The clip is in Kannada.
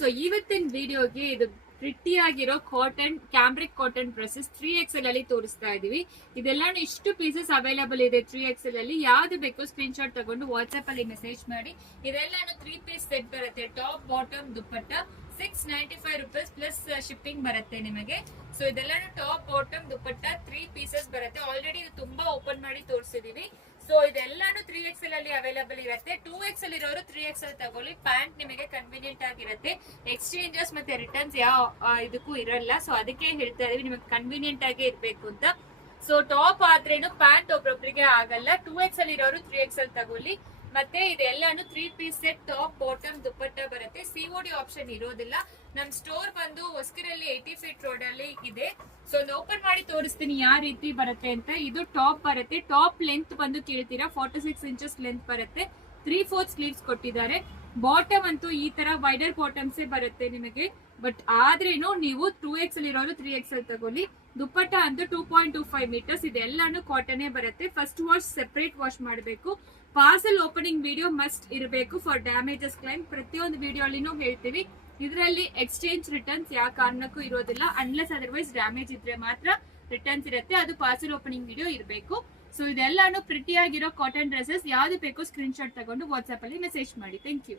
ಸೊ ಇವತ್ತಿನ ವಿಡಿಯೋಗೆ ಇದು ಪ್ರಿಟಿ ಆಗಿರೋ ಕಾಟನ್ ಕ್ಯಾಂಬ್ರಿಕ್ ಕಾಟನ್ ಡ್ರೆಸ್ಸಸ್ 3XL ಅಲ್ಲಿ ತೋರಿಸ್ತಾ ಇದೀವಿ. ಇದೆಲ್ಲಾನು ಇಷ್ಟು ಪೀಸಸ್ ಅವೈಲೇಬಲ್ ಇದೆ 3XL ಅಲ್ಲಿ. ಯಾವ್ದು ಬೇಕು ಸ್ಕ್ರೀನ್ ಶಾಟ್ ತಗೊಂಡು ವಾಟ್ಸ್ಆಪ್ ಅಲ್ಲಿ ಮೆಸೇಜ್ ಮಾಡಿ. ಇದೆಲ್ಲಾನು 3 ಪೀಸ್ ಸೆಟ್ ಬರುತ್ತೆ. ಟಾಪ್ ಬಾಟಮ್ ದುಪ್ಪಟ್ಟ 695 ರೂಪೀಸ್ ಪ್ಲಸ್ ಶಿಪ್ಪಿಂಗ್ ಬರುತ್ತೆ ನಿಮಗೆ. ಸೊ ಇದೆಲ್ಲಾನು ಟಾಪ್ ಬಾಟಮ್ ದುಪ್ಪಟ್ಟ 3 ಪೀಸಸ್ ಬರುತ್ತೆ. ಆಲ್ರೆಡಿ ಇದು ತುಂಬಾ ಓಪನ್ ಮಾಡಿ ತೋರಿಸಿದೀವಿ. ಸೊ ಇದೆಲ್ಲಾನು 3XL ಅಲ್ಲಿ ಅವೈಲೇಬಲ್ ಇರುತ್ತೆ. 2XL ಇರೋರು 3XL ತಗೊಳ್ಳಿ. ಪ್ಯಾಂಟ್ ನಿಮಗೆ ಕನ್ವೀನಿಯಂಟ್ ಆಗಿರುತ್ತೆ. ಎಕ್ಸ್ಚೇಂಜಸ್ ಮತ್ತೆ ರಿಟರ್ನ್ಸ್ ಯಾವ ಇದಕ್ಕೂ ಇರಲ್ಲ. ಸೊ ಅದಕ್ಕೆ ಹೇಳ್ತಾ ಇದೀವಿ ನಿಮಗೆ ಕನ್ವೀನಿಯಂಟ್ ಆಗಿ ಇರ್ಬೇಕು ಅಂತ. ಸೊ ಟಾಪ್ ಆದ್ರೇನು ಪ್ಯಾಂಟ್ ಒಬ್ಬೊಬ್ರಿಗೆ ಆಗಲ್ಲ. 2XL ಇರೋರು 3XL ತಗೊಳ್ಳಿ. ಮತ್ತೆ ಇದೆಲ್ಲಾನು 3 ಪೀಸ್ ಸೆಟ್ ಟಾಪ್ ಬಾಟಮ್ ದುಪ್ಪಟ್ಟ ಬರುತ್ತೆ. COD ಆಪ್ಷನ್ ಇರೋದಿಲ್ಲ. ನಮ್ ಸ್ಟೋರ್ ಬಂದು ಹೊಸಕೆರೆಯಲ್ಲಿ 80 ಫೀಟ್ ರೋಡ್ ಅಲ್ಲಿ ಇದೆ. ಸೊ ಓಪನ್ ಮಾಡಿ ತೋರಿಸ್ತೀನಿ ಯಾವ ರೀತಿ ಬರುತ್ತೆ ಅಂತ. ಇದು ಟಾಪ್ ಬರುತ್ತೆ. ಟಾಪ್ ಲೆಂತ್ ಬಂದು ಕೇಳ್ತೀರಾ 46 ಇಂಚಸ್ ಲೆಂತ್ ಬರುತ್ತೆ. 3/4 ಸ್ಲೀವ್ಸ್ ಕೊಟ್ಟಿದ್ದಾರೆ. ಬಾಟಮ್ ಅಂತೂ ಈ ತರ ವೈಡರ್ ಬಾಟಮ್ಸೇ ಬರುತ್ತೆ ನಿಮಗೆ. ಬಟ್ ಆದ್ರೇನು ನೀವು 2XL ಇರೋರು 3XL ತಗೊಳ್ಳಿ. ದುಪ್ಪಟ್ಟ ಅಂತೂ 2.25 ಮೀಟರ್ಸ್. ಇದೆಲ್ಲಾನು ಕಾಟನ್ ಬರುತ್ತೆ. ಫಸ್ಟ್ ವಾಶ್ ಸೆಪರೇಟ್ ವಾಶ್ ಮಾಡಬೇಕು. ಪಾರ್ಸಲ್ ಓಪನಿಂಗ್ ವಿಡಿಯೋ ಮಸ್ಟ್ ಇರಬೇಕು ಫಾರ್ ಡ್ಯಾಮೇಜಸ್ ಕ್ಲೈಮ್. ಪ್ರತಿಯೊಂದು ವಿಡಿಯೋ ಅಲ್ಲಿನೂ ಹೇಳ್ತೀವಿ. ಇದರಲ್ಲಿ ಎಕ್ಸ್ಚೇಂಜ್ ರಿಟರ್ನ್ಸ್ ಯಾವ ಕಾರಣಕ್ಕೂ ಇರೋದಿಲ್ಲ. ಅನ್ಲೆಸ್ ಅದರ್ವೈಸ್ ಡ್ಯಾಮೇಜ್ ಇದ್ರೆ ಮಾತ್ರ ರಿಟರ್ನ್ಸ್ ಇರುತ್ತೆ. ಅದು ಪಾರ್ಸಲ್ ಓಪನಿಂಗ್ ವಿಡಿಯೋ ಇರಬೇಕು. ಸೊ ಇದೆಲ್ಲಾನು ಪ್ರಿಟಿ ಆಗಿರೋ ಕಾಟನ್ ಡ್ರೆಸ್ಸಸ್. ಯಾವ್ದು ಬೇಕೋ ಸ್ಕ್ರೀನ್ ಶಾಟ್ ತಗೊಂಡು ವಾಟ್ಸ್ಆಪ್ ಅಲ್ಲಿ ಮೆಸೇಜ್ ಮಾಡಿ. Thank you.